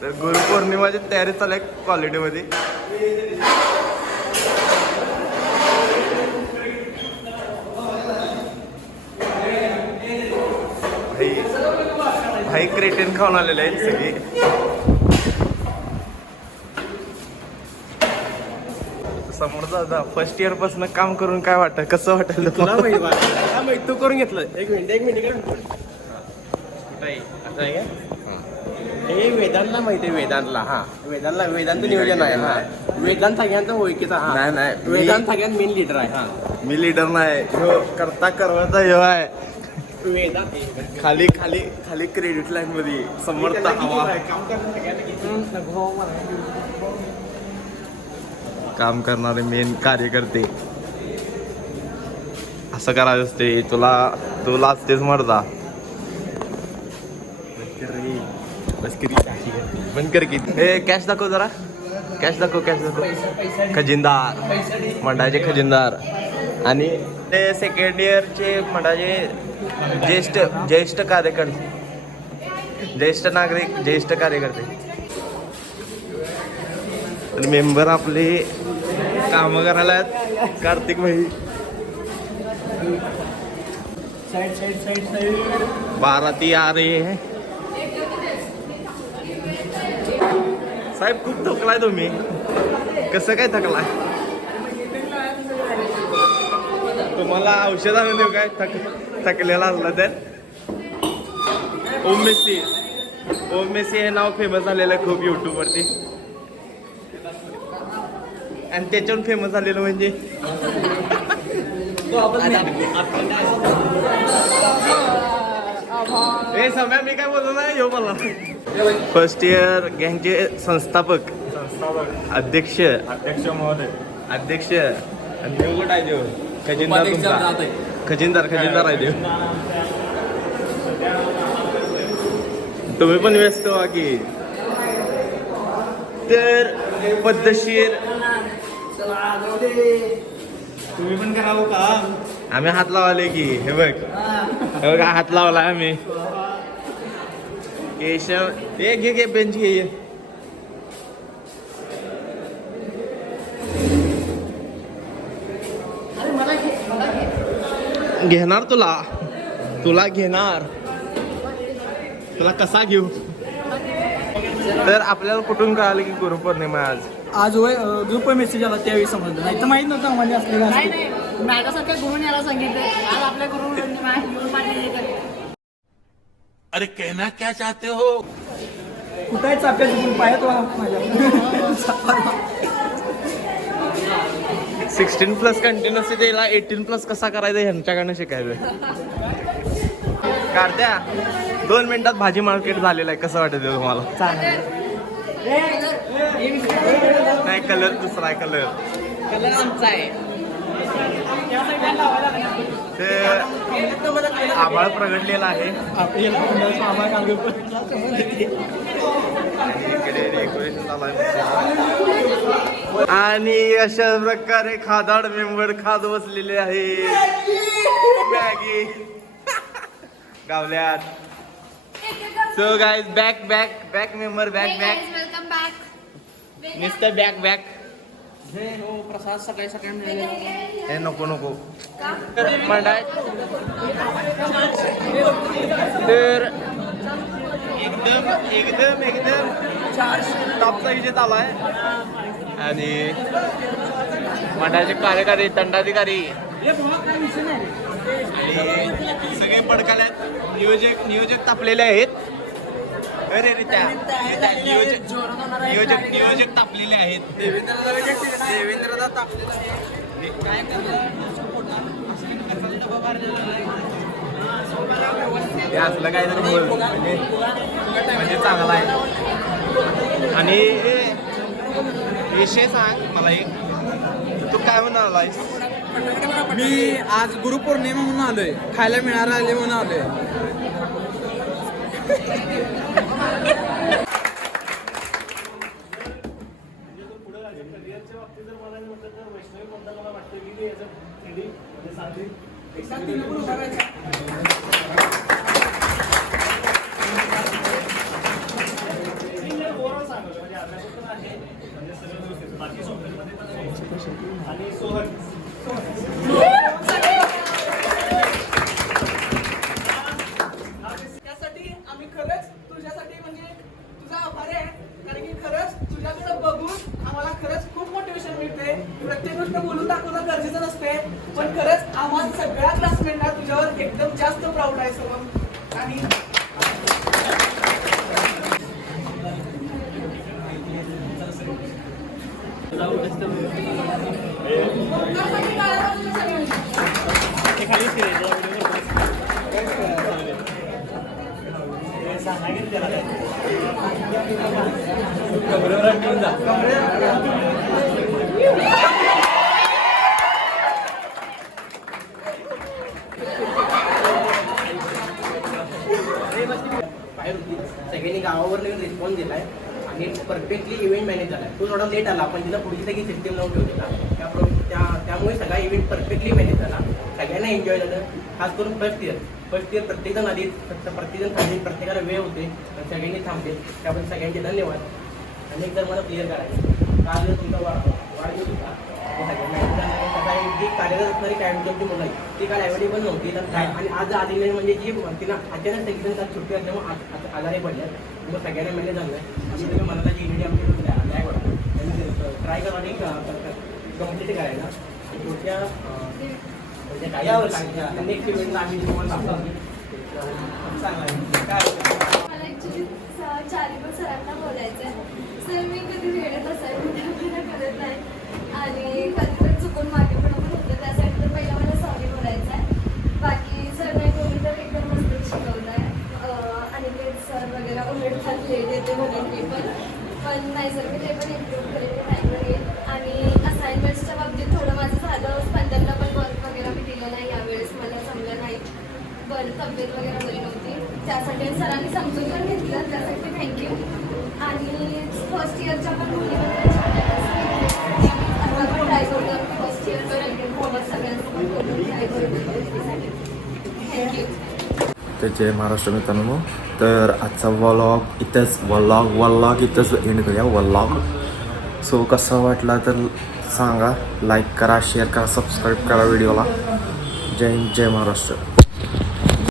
तर गुरुपौर्णिमाची तयारी चालू आहे क्वालिटीमध्ये. भाई क्रेटेन खाऊन आलेले आहेत सगळे. समोर दादा फर्स्ट इयर पासून काम करून काय वाटत, कसं वाटेल तुला माहिती तू करून घेतलं. एक मिनिट असं आहे का? हे वेदांतला माहिती आहे. वेदांतला वेदांत नियोजन आहे. हा वेदांत सगळ्यांचा ओळखीचा. हा नाही वेदांत सगळ्यात मेन लीडर आहे. हा मी लीडर नाही, ह्यो करता करवता ह्यो आहे. वेदांत खाली खाली खाली क्रेडिट लाईन मध्ये समर्थ हवा काम करणारे मेन कार्यकर्ते. असं करायचं असते. तुला असतेच मर्दा. बंद कर की. हे कॅश दाखव जरा. कॅश दाखव. खजिनदार मंडळाचे खजिनदार आणि ते सेकंड इयरचे मंडळाचे ज्येष्ठ कार्यकर्ते, ज्येष्ठ नागरिक, ज्येष्ठ कार्यकर्ते आणि मेंबर आपले काम करायला आहेत. कार्तिक भाई 12 आ रहे हैं. साहेब खूप थकलाय तुम्ही. कसं काय थकलाय? तुम्हाला औषध आणून देऊ काय थकलेला असला तर? ओम मेसी हे नाव फेमस झालेलं आहे खूप YouTube वरती. आणि त्याच्यावर फेमस झालेलं म्हणजे हे समय मी काय बोलतो ना. यो मला फर्स्ट इयर गँगचे संस्थापक अध्यक्ष महोदय अध्यक्ष आणि देव कुठं आहे देव? खजिनदार तुमचा खजिनदार आहे देव. तुम्ही पण व्यस्त व्हा की. तर पद्धतशीर तुम्ही पण करावं का? आम्ही हात लावले की. हे बघ हात लावला आम्ही. केशव घे बेंच घे. घेणार तुला घेणार. तुला कसा घेऊ? तर आपल्याला कुठून कळालं की गुरुपौर्णिमा आज ग्रुप मेसेज आला त्यावेळी समजलं. नाही तर माहित नव्हतं आम्हाला असलेलं. माझ्यासारख्या गुरुने याला सांगितलं आज आपल्या अरे कहना क्या चाहते हो? कुठं आहे चाप्याचं पायात माझ्या 16+ कंटेन असते त्याला 18+ कसा करायचा ह्यांच्याकडनं शिकायचं. कार्त्या 2 मिनिटात भाजी मार्केट झालेलं आहे. कसं वाटत तुम्हाला? नाही कलर दुसरा आहे. कलर आमचा आहे. ते आभाळ प्रगटलेला आहे. आणि अशा प्रकारे खादाड मेंबर खात बसलेले आहे मॅगी गावल्यात. So guys back member back welcome back. नुसतं बॅक. प्रसाद सकाळी मिळाले. हे नको मंडळ. तर एकदम टॉपचा विजय आला आहे. आणि मंडळाचे कार्यकारी दंडाधिकारी आणि सगळे पडकाल्यात. नियोजक तापलेले आहेत. अरे नियोजक तापलेले आहेत. देवेंद्र तापलेला आहे. काय हे असलं काहीतरी बोल म्हणजे चांगला आहे. आणि विषय सांग मला एक. तू काय म्हणाला आहेस? मी आज गुरुपौर्णिमा म्हणून आलोय. खायला मिळालं आले म्हणून आलोय. त्यासाठी आम्ही खरंच तुझ्यासाठी म्हणजे तुझा आभारी आहे. कारण की खरंच तुझ्याकडे बघून आम्हाला खरंच खूप मोटिवेशन मिळते. प्रत्येक गोष्ट बोलून दाखवणं गरजेचं नसते, पण खरंच आम्हाला सगळ्या क्लासमेटला तुझ्यावर एकदम जास्त प्राऊड आहे सगळं. आणि बाहेर होती सगळ्यांनी गावावर नवीन रिस्पॉन्स दिलाय आणि परफेक्टली इव्हेंट मॅनेज झाला. तो थोडा लेट आला पण तिला पुढची सगळी सिस्टीम लावून ठेवलेला. त्यामुळे सगळा इव्हेंट परफेक्टली मॅनेज झाला. सगळ्यांना एन्जॉय झालं. खास करून फर्स्ट इयर प्रत्येकजण आधी प्रत्येकजण खाली प्रत्येकाला वेळ होते सगळ्यांनी थांबले. त्याबद्दल सगळ्यांचे धन्यवाद. आणि एक जर मला क्लिअर करायचं काल तुमचा वाढदिवस होता ते सगळ्यांना जी कार्यरत असणारी कॅबिनेटची मुलं आहेत ती काल अवेलेबल नव्हती. तर आणि आज आलेली म्हणजे जी तिला अचानक सगळीजण आज सुट्टी असल्यामुळे आजारी पडल्या. मग सगळ्यांना मिळेल झालं आणि तुम्ही मनाला जी इव्हेंट आमची नाही वाटत ट्राय करा आणि कम्प्लीट करायला. पुढच्या म्हणजे काय नेक्स्ट इव्हेंटला आम्ही तुम्हाला सांगा काय मला ॲक्च्युली चारिबल सरांना बोलायचं आहे. सर मी कधी वेळेत असायला करत नाही आणि कधी पण चुकून मागे पण होतं. त्यासाठी तर पहिला मला सॉरी बोलायचं आहे. बाकी सर नाही बोलून तर एकदम मस्त शिकवलं आहे. आणि ते सर वगैरे उलट फार लेट येते म्हणून मी पण नाही सर मी ते पण इम्प्रूव्ह करेल टाईमवर येईल. आणि असाइनमेंट्सच्या बाबतीत थोडं माझं झालं. स्पंदनला पण वर्क वगैरे मी दिलं नाही यावेळेस. मला जमलं नाही. बरं तब्येत वगैरे बरी नव्हती त्यासाठी सरांनी समजून पण घेतलं. त्यासाठी थँक्यू. आणि फर्स्ट इयरच्या पण मुलीबद्दल आता पण ट्राय करतो. फर्स्ट इयरचं सगळ्यांसोबत बोलून ट्राय करतो. थँक्यू. तर जय महाराष्ट्र मित्रांनो. तर आजचा व्लॉग इथंच एंड करूया व्लॉग. सो कसा वाटला तर सांगा. लाईक करा, शेअर करा, सबस्क्राईब करा व्हिडिओला. जय हिंद, जय महाराष्ट्र.